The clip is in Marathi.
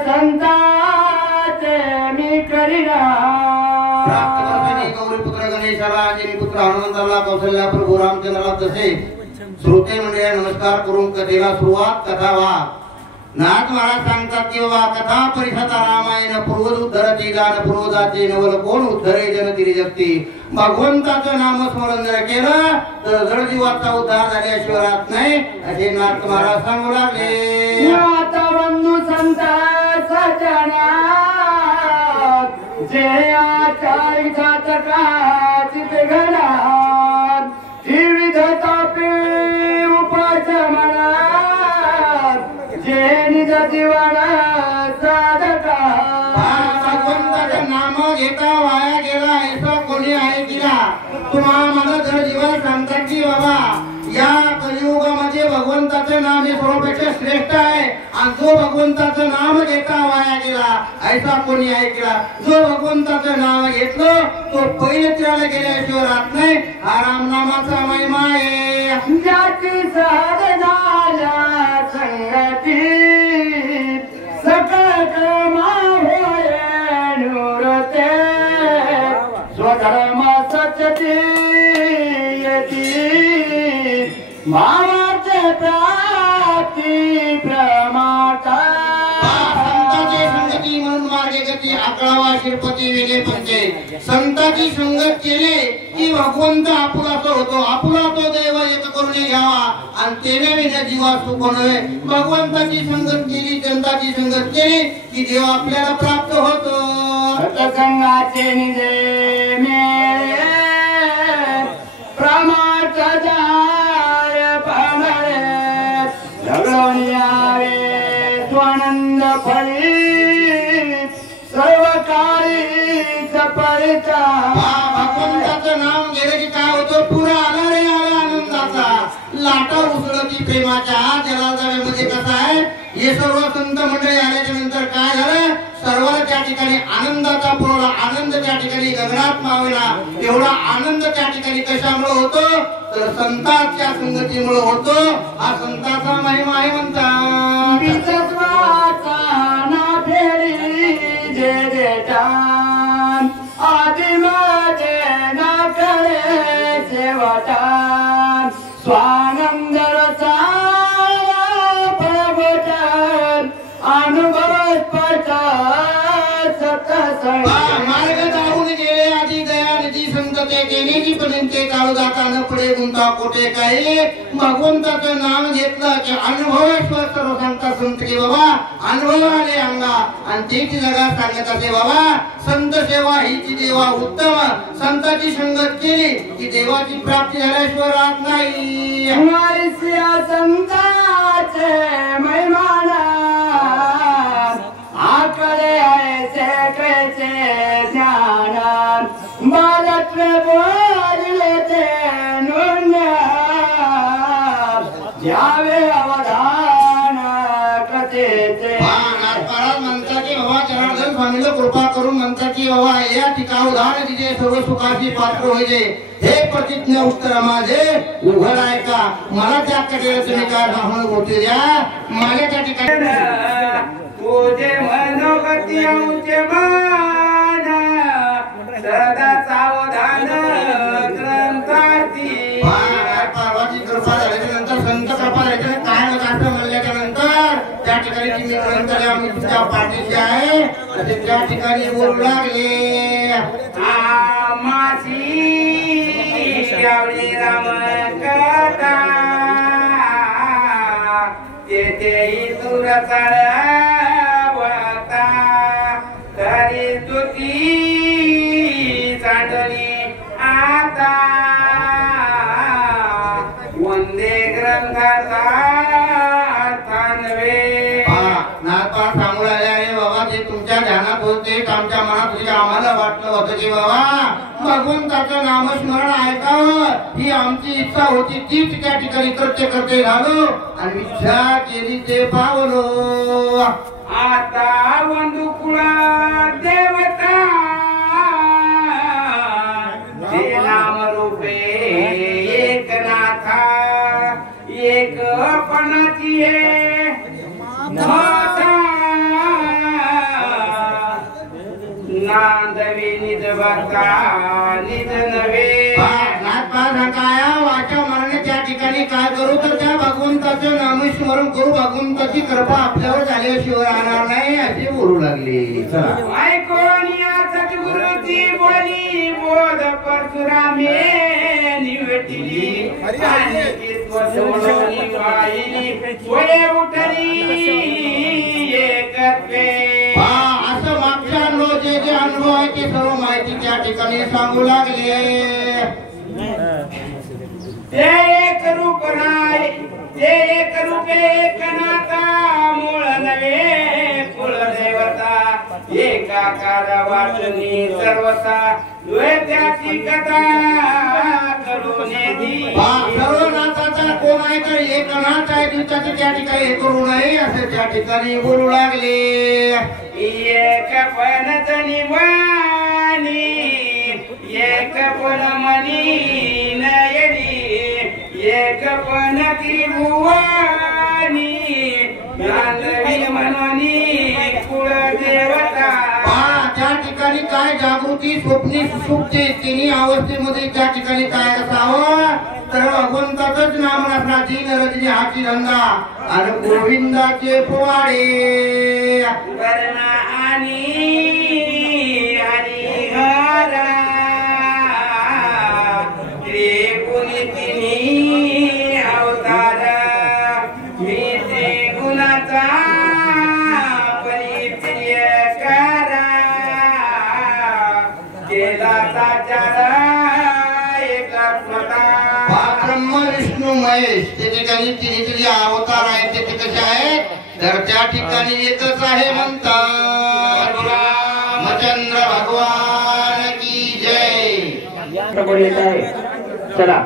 संताचे मी करीना गौरीपुत्र गणेशाला अंजनी पुत्र हनुमंताला कौशल्या प्रभू रामचंद्राला तसे श्रोते मंडळी नमस्कार करून कथेला सुरुवात कथा वा नाथ महाराज सांगतात की बाबा कथा परिषदा रामायण पूर्वज उद्धरती गान पूर्वजाचे नवल कोण उद्धरे जनती जगती भगवंताचं नामस्मरण जर केलं तर जड जीवाचा उद्धार झाल्याशिवाय राहत नाही असे नाथ महाराज सांगू लागले आता बंधू संत सजना जे आचारी घातकाची घडात विविध तापे उपचमनात जे निज जीवन साधका भगवंताचं नाम घेता वाया गेला ऐसा कोणी आहे किला तुम्हा मला जर जीवन सांगतात की बाबा या कलियुगामध्ये भगवंताचं नाम हे सर्वपेक्षा श्रेष्ठ आहे आणि जो भगवंताचं नाम घेता वाया गेला ऐसा कोणी आहे किला जो भगवंताचं नाम घेतलं तो पहिले त्याला गेल्याशिवाय राहत नाही हा रामनामाचा महिमा आहे ज्याची साधना संगती सकळ कर्मा होय निवृत्ते स्वधर्म सत्यती यती मामाचे प्राप्ती प्रमाता संताची संगती म्हणून मार्गे गती आकळावा शिरपती वेगळे पंचे संताची संगत केली की भगवंत आपुलातो होतो आपुला तो देव एक करून घ्यावा आणि तेने विना जीवा सुख नव्हे भगवंताची संगत केली संताची संगत केली की देव आपल्याला प्राप्त होतो सत्संगाचे निजे मेळे प्रमाचा जाय पामरे लगडून यावे स्वानंद फळी सर्व काळी सपरिता भगवंताचं नाम घेतलं की काय होतं पुरा आला रे आला आनंदाचा लाटा उसळती प्रेमाच्या जलाजव्यामध्ये कसं आहे हे सर्व संत मंडळी आल्याच्या नंतर काय झालं सर्वांना त्या ठिकाणी आनंदाचा पुरवला आनंद त्या ठिकाणी गगनात मावला एवढा आनंद त्या ठिकाणी कशामुळे होतो तर संतांच्या संगतीमुळे होतो हा संतांचा महिमा आहे म्हणतात जे देतान आदिमध्ये ना करे सेवतान स्वानंद रसाया प्रभुतन अनुभव सत्संग मार्ग जाऊन गेले आधी दयानिधी संतते देण्याची पर्यंत काळू जाता न पुढे गुंता कोठे काही भगवंताचं नाम घेतलं की अनुभवेश्वर सर्व सांगता संत की बाबा अनुभव आले अंगा आणि त्याची जगा सांगत असे बाबा संत सेवा हीची देवा उत्तम संताची संगत केली की देवाची प्राप्ती झाल्याशिवाय राहत नाही हमारी सिया संताचे महिमाना आकडे ऐसे कैसे ज्ञान बालत्व बोलले ते नुन्या यावे अवधान कथेचे म्हणतात की बाबा जनार्दन स्वामीला कृपा करून म्हणतात की बाबा या ठिकाणी उदाहरण तिथे सर्व सुखाची पात्र होईल हे प्रतिज्ञा उत्तर माझे उघड आहे का मला त्या कडेला तुम्ही काय राहून गोष्टी द्या माझ्या त्या ठिकाणी तुझे मनोगती उंचे मान सदा सावधान ग्रंथार्थी पार्वती कृपा झाल्यानंतर संत कृपा झाल्यानंतर काय होतं म्हणल्याच्या नंतर त्या ठिकाणी तुम्ही ग्रंथ आम्ही तुमच्या पाठीशी आहे असे त्या ठिकाणी बोलू लागले मासी आवडी राम कथा तेथेही तुरसाळ्या वळता तरी तुती चांडली आता वंदे ग्रंथाचा थानवे नाथा सांगू लागले बाबा जे तुमच्या ध्यानात होते आमच्या मनात होते आम्हाला वाटलं होतं की बाबा भगवंताचं नामस्मरण ऐकावं ही आमची इच्छा होती तीच त्या ठिकाणी कृत्य करते झालो आणि इच्छा केली ते पावलो आता वंदुकुळा देवता ते नाम रूपे एकनाथा एक पणाची नांदवी निज भक्ता निज नव्हे काय वाचा मरणे त्या ठिकाणी काय करू तर त्या भगवंताचं नामस्मरण करू भगवंताची कृपा आपल्यावर झाल्याशिवाय राहणार नाही असे बोलू लागले ऐकून या सद्गुरूची बोली बोध परशुरामे निवटिली आणि सोडवली वाहिली वळे उठली एकत्वे असं मागच्या जे जे अनुभव आहे ते सर्व माहिती त्या ठिकाणी सांगू लागले ते एक रूप राय ते एक रूपे एक नाता मूळ नवे कुळ देवता एकाकार वाचनी सर्वता त्याची कथा करून सर्व नाथाचा कोण आहे तर एक नाथ आहे दिवसाचं त्या ठिकाणी हे करू नये असं त्या ठिकाणी बोलू लागले एक पण वाणी एक पण मनी नयनी एक पण त्रिभुवानी नांदवी मनोनी कुळ देवता त्या ठिकाणी काय जागृती स्वप्नी सुप्ती तिन्ही अवस्थेमध्ये त्या ठिकाणी काय असावं तर भगवंताचंच नाम नसणार तीन रजनी हाती धंदा आणि गोविंदाचे पोवाडे वर्णा आणि हरिहरा त्रिगुणी तिन्ही अवतार मी त्रिगुणाचा परिप्रिय करा केला साचार एकात्मता ब्रह्म विष्णू महेश ते ठिकाणी तिन्ही अवतार आहेत ते कसे आहेत तर त्या ठिकाणी एकच आहे म्हणतात रामचंद्र भगवान की जय चला